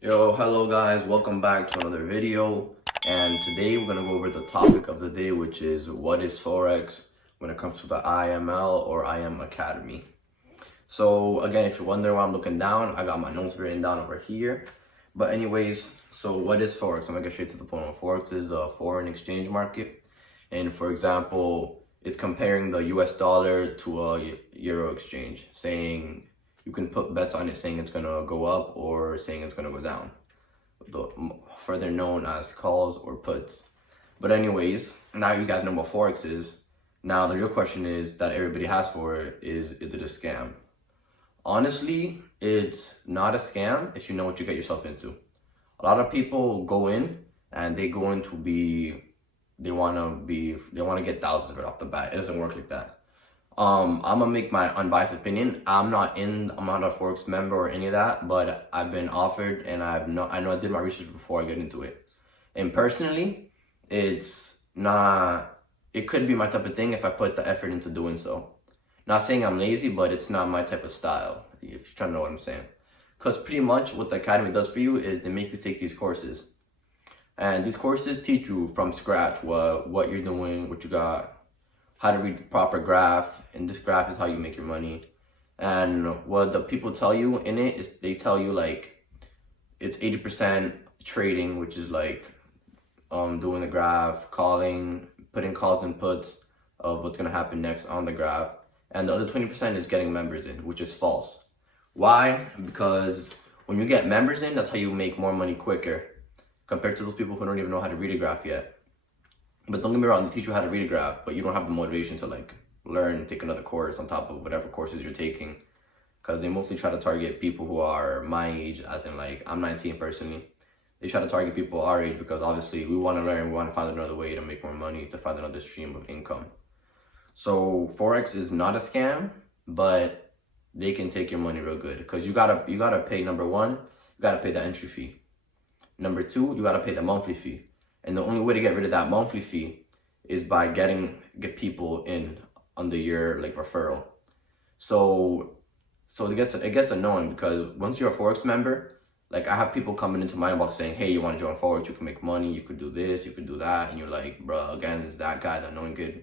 Yo, hello guys, welcome back to another video. And today we're gonna go over the topic of the day, which is what is Forex when it comes to the IML or IM Academy. So again, if you're wondering why I'm looking down, I got my notes written down over here. But anyways, so what is Forex? I'm gonna get straight to the point. Forex is a foreign exchange market. And for example, it's comparing the US dollar to a euro exchange, saying you can put bets on it saying it's gonna go up or saying it's gonna go down, further known as calls or puts. But anyways, now you guys know what Forex is. Now the real question is that everybody has for it is it a scam? Honestly, it's not a scam if you know what you get yourself into. A lot of people go in and they go in to they want to get thousands of it off the bat. It doesn't work like that. I'm gonna make my unbiased opinion. I'm not a Forex member or any of that, but I've been offered and I know I did my research before I get into it. And personally, it's not, it could be my type of thing if I put the effort into doing so. Not saying I'm lazy, but it's not my type of style, if you're trying to know what I'm saying. Because pretty much what the Academy does for you is they make you take these courses. And these courses teach you from scratch what you're doing, what you got, how to read the proper graph, and this graph is how you make your money. And what the people tell you in it is they tell you like it's 80% trading, which is like doing the graph, calling, putting calls and puts of what's gonna happen next on the graph. And the other 20% is getting members in, which is false. Why? Because when you get members in, that's how you make more money quicker compared to those people who don't even know how to read a graph yet. But don't get me wrong, they teach you how to read a graph, but you don't have the motivation to like learn, take another course on top of whatever courses you're taking. Because they mostly try to target people who are my age, as in like, I'm 19 personally. They try to target people our age because obviously we want to learn, we want to find another way to make more money, to find another stream of income. So Forex is not a scam, but they can take your money real good. Because you gotta pay, number one, you gotta pay the entry fee. Number two, you gotta pay the monthly fee. And the only way to get rid of that monthly fee is by get people in under your like referral. So it gets annoying because once you're a Forex member, like I have people coming into my inbox saying, hey, you want to join Forex, you can make money, you could do this, you could do that, and you're like, bro, again, it's that guy, that annoying kid.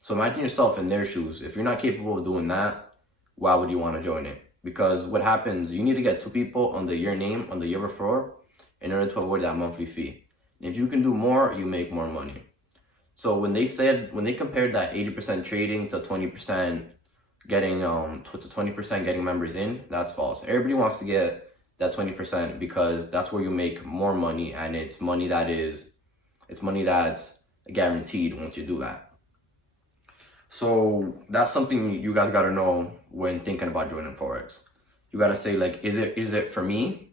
So imagine yourself in their shoes. If you're not capable of doing that, why would you want to join it? Because what happens, you need to get two people under your name, under your referral, in order to avoid that monthly fee. If you can do more, you make more money. So when they compared that 80% trading to 20% getting members in, that's false. Everybody wants to get that 20% because that's where you make more money, and it's money that's guaranteed once you do that. So that's something you guys gotta know when thinking about joining Forex. You gotta say like, is it for me?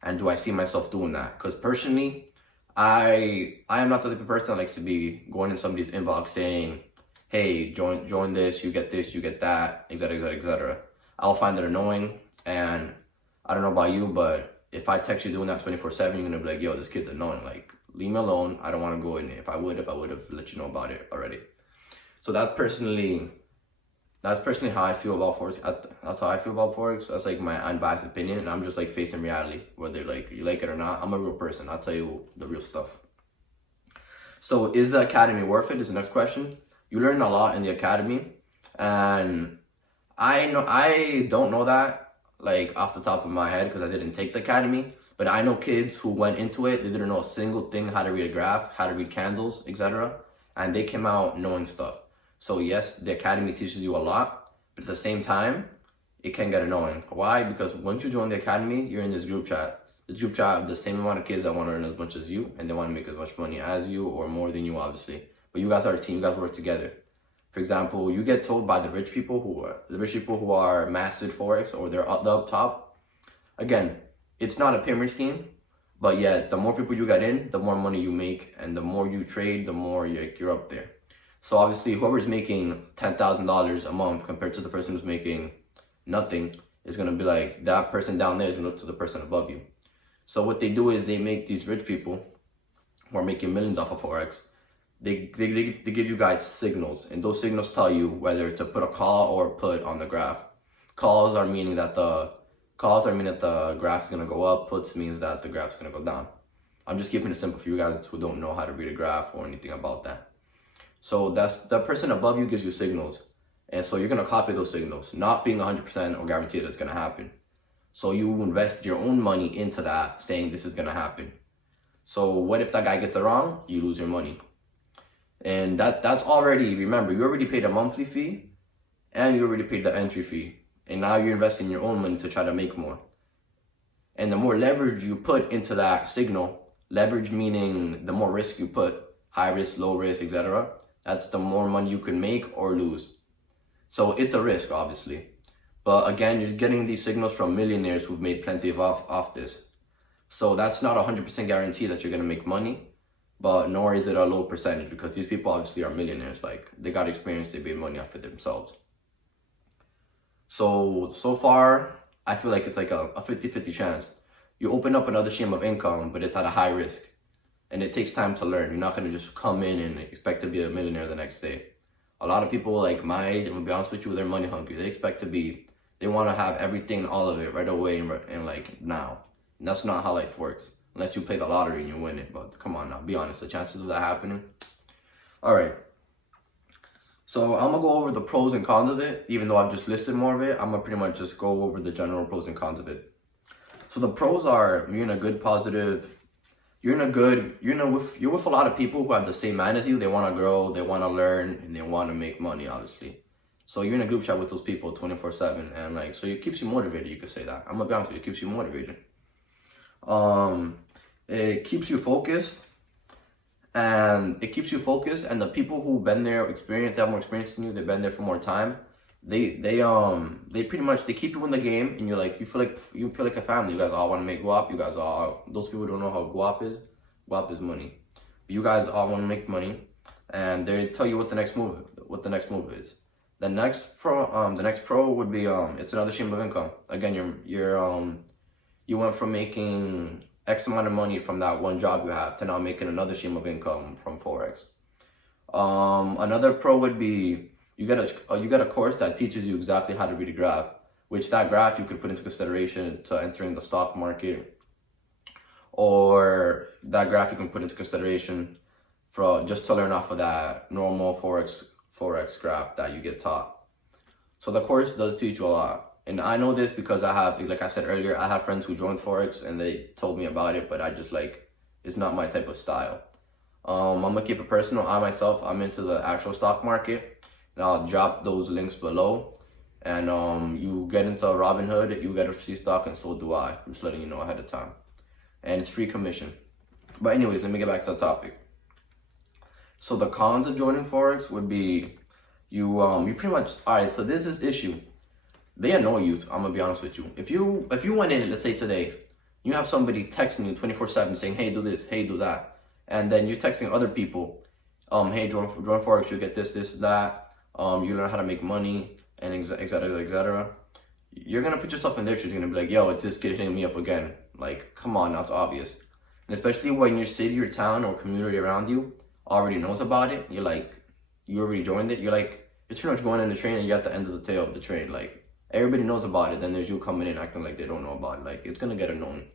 And do I see myself doing that? Because personally, I am not the type of person that likes to be going in somebody's inbox saying, hey, join this, you get that, etc., etc., etc. I'll find it annoying, and I don't know about you, but if I text you doing that 24/7, you're gonna be like, yo, this kid's annoying. Like, leave me alone. I don't want to go in it. If I would have let you know about it already. So that's personally how I feel about Forex. That's how I feel about Forex. That's like my unbiased opinion, and I'm just like facing reality, whether like you like it or not. I'm a real person. I'll tell you the real stuff. So is the Academy worth it is the next question. You learn a lot in the Academy, and I don't know that like off the top of my head because I didn't take the Academy, but I know kids who went into it, they didn't know a single thing, how to read a graph, how to read candles, etc., and they came out knowing stuff. So yes, the Academy teaches you a lot, but at the same time, it can get annoying. Why? Because once you join the Academy, you're in this group chat. This group chat of the same amount of kids that want to earn as much as you, and they want to make as much money as you or more than you, obviously. But you guys are a team. You guys work together. For example, you get told by the rich people who are mastered Forex or they're up top. Again, it's not a pyramid scheme, but yet the more people you get in, the more money you make, and the more you trade, the more you're up there. So obviously, whoever's making $10,000 a month compared to the person who's making nothing is going to be like, that person down there is going to look to the person above you. So what they do is they make these rich people who are making millions off of Forex, they give you guys signals, and those signals tell you whether to put a call or put on the graph. Calls are meaning that Calls mean that the graph's gonna go up. Puts means that the graph's gonna go down. I'm just keeping it simple for you guys who don't know how to read a graph or anything about that. So that's the person above you gives you signals. And so you're gonna copy those signals, not being 100% or guaranteed it's gonna happen. So you invest your own money into that, saying this is gonna happen. So what if that guy gets it wrong? You lose your money. And that's already, remember, you already paid a monthly fee and you already paid the entry fee. And now you're investing your own money to try to make more. And the more leverage you put into that signal, leverage meaning the more risk you put, high risk, low risk, etc., that's the more money you can make or lose. So it's a risk, obviously. But again, you're getting these signals from millionaires who've made plenty of off this. So that's not 100% guarantee that you're going to make money, but nor is it a low percentage, because these people obviously are millionaires. Like, they got experience, they made money off it themselves. So far, I feel like it's like a 50-50 chance. You open up another stream of income, but it's at a high risk. And it takes time to learn. You're not going to just come in and expect to be a millionaire the next day. A lot of people like my age, I'm going to be honest with you, they're money hungry. They want to have everything, all of it, right away and like now. And that's not how life works. Unless you play the lottery and you win it. But come on now, be honest. The chances of that happening. All right. So I'm going to go over the pros and cons of it. Even though I've just listed more of it, I'm going to pretty much just go over the general pros and cons of it. So the pros are, you're in a good positive, you're with a lot of people who have the same mind as you. They want to grow, they want to learn, and they want to make money, obviously. So you're in a group chat with those people 24/7, and like, so it keeps you motivated. You could say that. I'm going to be honest with you, it keeps you motivated. It keeps you focused. And the people who've been there, they have more experience than you, they've been there for more time, they pretty much, they keep you in the game, and you feel like a family. You guys all want to make guap. Those people don't know how guap is. Guap is money. You guys all want to make money, and they tell you what the next move is. The next pro would be it's another stream of income. Again, you went from making X amount of money from that one job you have to now making another stream of income from Forex. Another pro would be you get a course that teaches you exactly how to read a graph, which that graph you could put into consideration to entering the stock market, or that graph you can put into consideration for just to learn off of that normal Forex graph that you get taught. So the course does teach you a lot. And I know this because like I said earlier, I have friends who joined Forex and they told me about it, but I just it's not my type of style. I'm gonna keep it personal. I'm into the actual stock market, and I'll drop those links below. And you get into Robinhood, you get a free stock, and so do I. I'm just letting you know ahead of time. And it's free commission. But anyways, let me get back to the topic. So the cons of joining Forex would be you pretty much, all right, so this is issue. They annoy you, I'm gonna be honest with you. If you went in, let's say today, you have somebody texting you 24/7 saying, hey, do this, hey, do that. And then you're texting other people, hey, join Forex, you get this, that. You learn how to make money, and etc. You're gonna put yourself in their shoes. You're gonna be like, yo, it's this kid hitting me up again. Like, come on, now it's obvious. And especially when your city or town or community around you already knows about it, you already joined it. It's pretty much going in the train and you're at the end of the tail of the train. Like, everybody knows about it, then there's you coming in acting like they don't know about it. Like, it's gonna get annoying.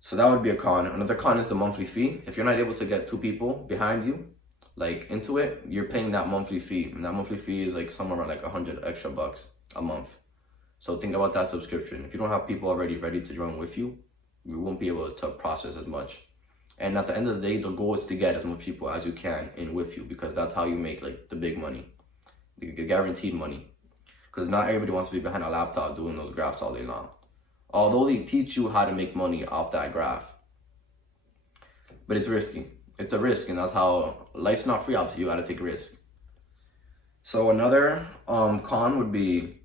So that would be a con. Another con is the monthly fee. If you're not able to get two people behind you, like, into it, you're paying that monthly fee. And that monthly fee is like somewhere around like $100 extra a month. So think about that subscription. If you don't have people already ready to join with you, you won't be able to process as much. And at the end of the day, the goal is to get as much people as you can in with you, because that's how you make like the big money, the guaranteed money. Because not everybody wants to be behind a laptop doing those graphs all day long. Although they teach you how to make money off that graph. But it's risky. It's a risk, and that's how life's not free, obviously. You gotta take a risk. So another con would be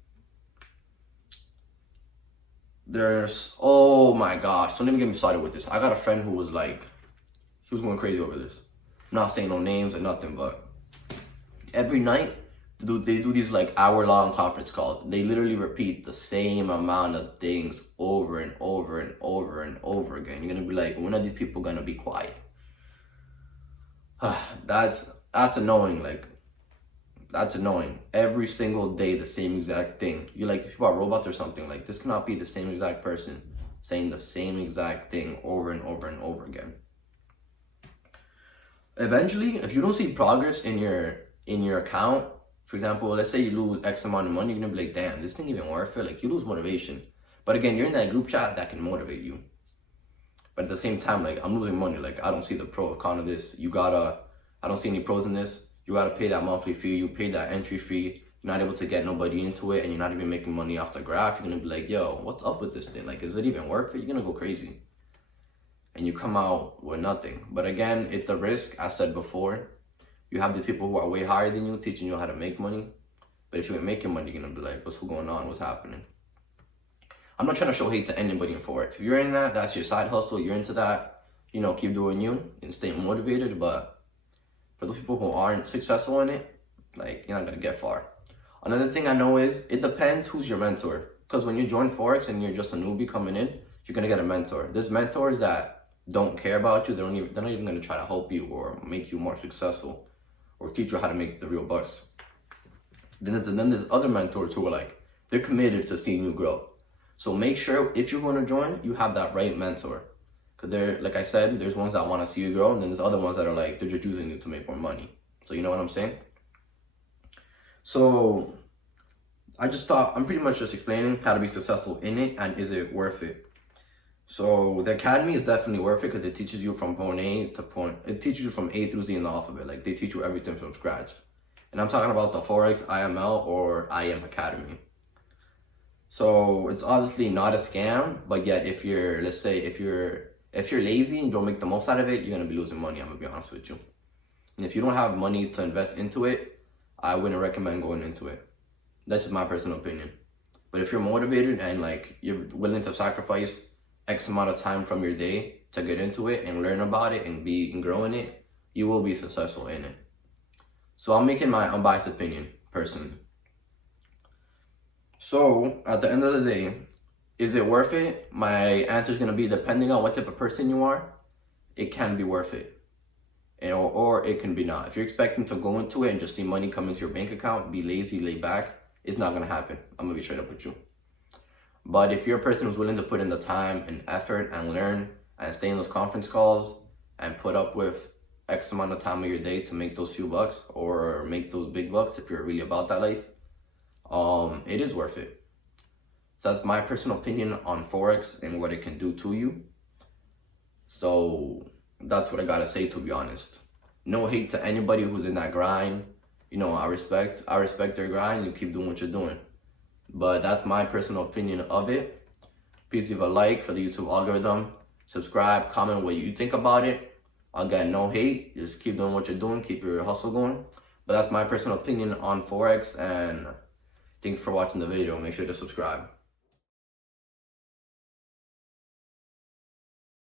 oh my gosh, don't even get me started with this. I got a friend who was he was going crazy over this. I'm not saying no names or nothing, but every night, they do these like hour-long conference calls. They literally repeat the same amount of things over and over and over and over again. You're gonna be like, when are these people gonna be quiet? That's annoying. Like, That's annoying. Every single day, the same exact thing. You're like, these people are robots or something. Like, this cannot be the same exact person saying the same exact thing over and over and over again. Eventually, if you don't see progress in your account, for example, let's say you lose X amount of money, you're gonna be like, damn, this thing even worth it? Like, you lose motivation. But again, you're in that group chat that can motivate you. But at the same time, like, I'm losing money. Like, I don't see the pro or con of this. I don't see any pros in this. You gotta pay that monthly fee. You pay that entry fee. You're not able to get nobody into it, and you're not even making money off the graph. You're gonna be like, yo, what's up with this thing? Like, is it even worth it? You're gonna go crazy. And you come out with nothing. But again, it's a risk. I said before, you have these people who are way higher than you teaching you how to make money. But if you ain't making money, you're gonna be like, what's going on? What's happening? I'm not trying to show hate to anybody in Forex. If you're in that, that's your side hustle. You're into that, you know, keep doing you and stay motivated. But for those people who aren't successful in it, like, you're not gonna get far. Another thing I know is it depends who's your mentor. Because when you join Forex and you're just a newbie coming in, you're gonna get a mentor. There's mentors that don't care about you. They're not even gonna try to help you or make you more successful or teach you how to make the real bucks. Then there's other mentors who are like, they're committed to seeing you grow. So make sure if you're going to join, you have that right mentor. Because they're, like I said, there's ones that want to see you grow, and then there's other ones that are like, they're just using you to make more money. So you know what I'm saying? So I'm pretty much just explaining how to be successful in it and is it worth it. So the academy is definitely worth it because it teaches you from point A to point, it teaches you from A through Z in the alphabet. Like, they teach you everything from scratch. And I'm talking about the Forex IML or IM Academy. So it's obviously not a scam, but yet if you're, let's say, if you're lazy and you don't make the most out of it, you're gonna be losing money, I'm gonna be honest with you. And if you don't have money to invest into it, I wouldn't recommend going into it. That's just my personal opinion. But if you're motivated and like you're willing to sacrifice X amount of time from your day to get into it and learn about it and grow in it, you will be successful in it. So I'm making my unbiased opinion personally. So at the end of the day, is it worth it? My answer is going to be depending on what type of person you are, it can be worth it. Or it can be not. If you're expecting to go into it and just see money come into your bank account, be lazy, lay back, it's not going to happen. I'm going to be straight up with you. But if you're a person who's willing to put in the time and effort and learn and stay in those conference calls and put up with X amount of time of your day to make those few bucks or make those big bucks if you're really about that life, it is worth it. So that's my personal opinion on Forex and what it can do to you. So that's what I gotta say, to be honest. No hate to anybody who's in that grind. You know, I respect their grind. You keep doing what you're doing. But that's my personal opinion of it. Please leave a like for the YouTube algorithm. Subscribe, comment what you think about it. Again, no hate. Just keep doing what you're doing. Keep your hustle going. But that's my personal opinion on Forex. And thanks for watching the video. Make sure to subscribe.